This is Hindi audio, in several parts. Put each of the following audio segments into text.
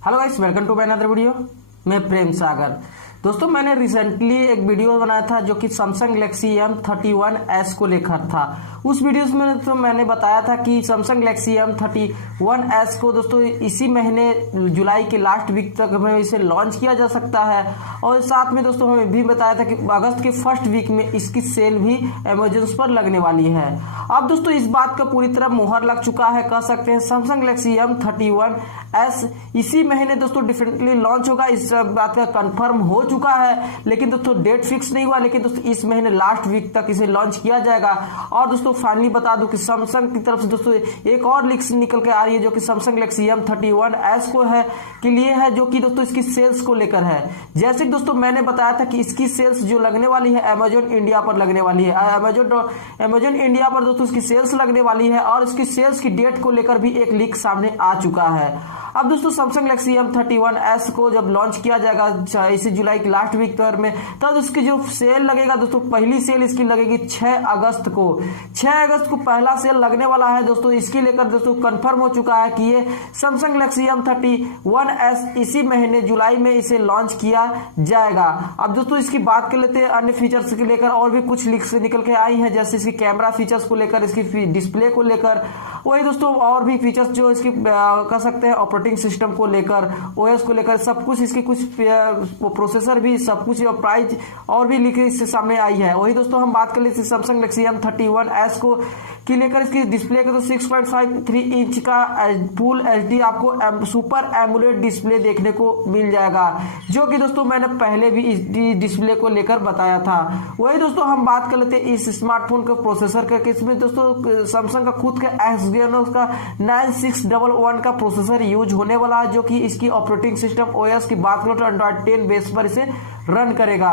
Hello guys, welcome to my another video. मैं प्रेम सागर। दोस्तों, मैंने रिसेंटली एक वीडियो बनाया था जो कि सैमसंग गैलेक्सी M31s को लेकर था। उस वीडियो में तो मैंने बताया था कि सैमसंग गैलेक्सी M31s को दोस्तों इसी महीने जुलाई के लास्ट वीक तक हमें इसे लॉन्च किया जा सकता है। और साथ में दोस्तों हमें भी बताया था कि अगस्त के फर्स्ट वीक में इसकी सेल भी अमेजन पर लगने वाली है। अब दोस्तों इस बात का पूरी तरह मुहर लग चुका है, कह सकते हैं। सैमसंग गैलेक्सी M31s इसी महीने दोस्तों डिफरेंटली लॉन्च होगा, इस बात का कंफर्म हो चुका है। लेकिन दोस्तों डेट फिक्स नहीं हुआ, लेकिन दोस्तों इस महीने लास्ट वीक तक इसे लॉन्च किया जाएगा। और दोस्तों फाइनली बता दूं कि सैमसंग की तरफ से दोस्तों एक और लीक्स निकल के आ रही है जो कि सैमसंग गैलेक्सी M31s को है के लिए है, जो कि दोस्तों इसकी सेल्स को लेकर है। जैसे कि दोस्तों मैंने बताया था कि इसकी सेल्स जो लगने वाली है अमेजन इंडिया पर लगने वाली है। अमेजन इंडिया पर दोस्तों इसकी सेल्स लगने वाली है और इसकी सेल्स की डेट को लेकर भी एक लीक सामने आ चुका है। अब दोस्तों सैमसंग गैलेक्सी M31s को जब लॉन्च किया जाएगा इसी जुलाई के लास्ट वीक पर में, तब इसकी जो सेल लगेगा दोस्तों, पहली सेल इसकी लगेगी 6 अगस्त को। 6 अगस्त को पहला सेल लगने वाला है दोस्तों। इसके लेकर दोस्तों कंफर्म हो चुका है कि ये सैमसंग गैलेक्सी M31s इसी महीने जुलाई में इसे लॉन्च किया जाएगा। अब दोस्तों इसकी बात कर लेते हैं अन्य फीचर्स के लेकर। और भी कुछ लीक्स निकल के आई है, जैसे इसकी कैमरा फीचर्स को लेकर, इसकी डिस्प्ले को लेकर, वही दोस्तों और भी फीचर्स जो इसकी कह सकते हैं ऑपरेटिंग सिस्टम को लेकर, ओएस को लेकर, सब कुछ इसकी कुछ प्रोसेसर भी, सब कुछ प्राइस और भी लिखी इससे सामने आई है। वही दोस्तों हम बात कर लेते हैं सैमसंग गैलेक्सी M31s को की लेकर। इसकी डिस्प्ले का तो 6.53 इंच का फुल HD आपको सुपर एमुलेट डिस्प्ले देखने को मिल जाएगा, जो कि दोस्तों मैंने पहले भी इस डिस्प्ले को लेकर बताया था। वही दोस्तों हम बात कर लेते हैं इस स्मार्टफोन का प्रोसेसर का। इसमें दोस्तों सैमसंग का खुद का एक्सयनोस का 9611 का प्रोसेसर यूज होने वाला है, जो कि इसकी ऑपरेटिंग सिस्टम OS की बात करो तो एंड्रॉइड 10 बेस पर इसे रन करेगा।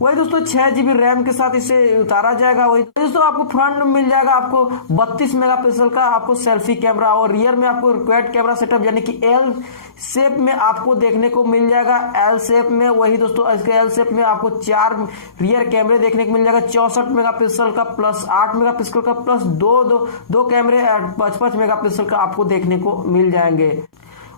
वही दोस्तों 6 GB रैम के साथ इसे उतारा जाएगा। वही दोस्तों आपको फ्रंट में मिल जाएगा आपको 32 मेगापिक्सल का आपको सेल्फी कैमरा, और रियर में आपको रिक्वायर्ड कैमरा सेटअप यानी कि L शेप में आपको देखने को मिल जाएगा। L शेप में, वही दोस्तों इसके L शेप में आपको 4 रियर कैमरे देखने को मिल जाएगा। 64 मेगापिक्सल का प्लस 8 मेगापिक्सल का प्लस दो कैमरे 55 मेगापिक्सल का आपको देखने को मिल जाएंगे।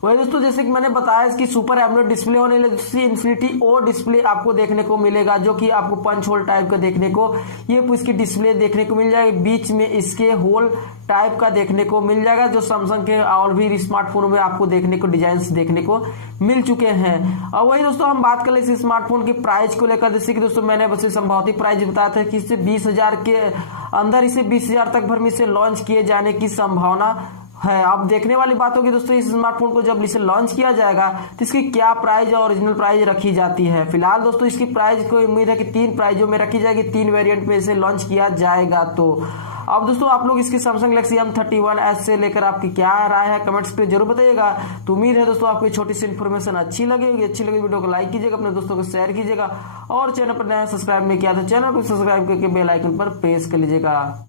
वही दोस्तों जैसे कि मैंने बताया इसकी सुपर एमुलेट डिस्प्ले होने लगी, इन्फिनिटी ओ डिस्प्ले आपको देखने को मिलेगा, जो कि आपको पंच होल टाइप का देखने को ये इसकी डिस्प्ले देखने को मिल जाएगी। बीच में इसके होल टाइप का देखने को मिल जाएगा, जो सैमसंग के और भी स्मार्टफोन में आपको देखने को डिजाइन देखने को मिल चुके हैं। और वही दोस्तों हम बात कर ले इस स्मार्टफोन की प्राइस को लेकर। जैसे कि दोस्तों मैंने बस संभावित प्राइस बताया था कि इससे 20,000 के अंदर इसे 20,000 तक भर में इसे लॉन्च किए जाने की संभावना है। अब देखने वाली बात होगी दोस्तों इस स्मार्टफोन को जब इसे लॉन्च किया जाएगा तो इसकी क्या प्राइस और ओरिजिनल प्राइस रखी जाती है। फिलहाल दोस्तों इसकी प्राइस को उम्मीद है कि 3 प्राइजों में रखी जाएगी, 3 वेरिएंट में इसे लॉन्च किया जाएगा। तो अब दोस्तों आप लोग इसकी सैमसंग गैलेक्सी M31s से लेकर आपकी क्या राय है कमेंट्स पे जरूर बताइएगा। तो उम्मीद है दोस्तों आपको छोटी सी इन्फॉर्मेशन अच्छी लगी वीडियो को लाइक कीजिएगा, अपने दोस्तों को शेयर कीजिएगा, और चैनल पर नया सब्सक्राइब नहीं किया तो चैनल को सब्सक्राइब करके बेल आइकन पर प्रेस कर लीजिएगा।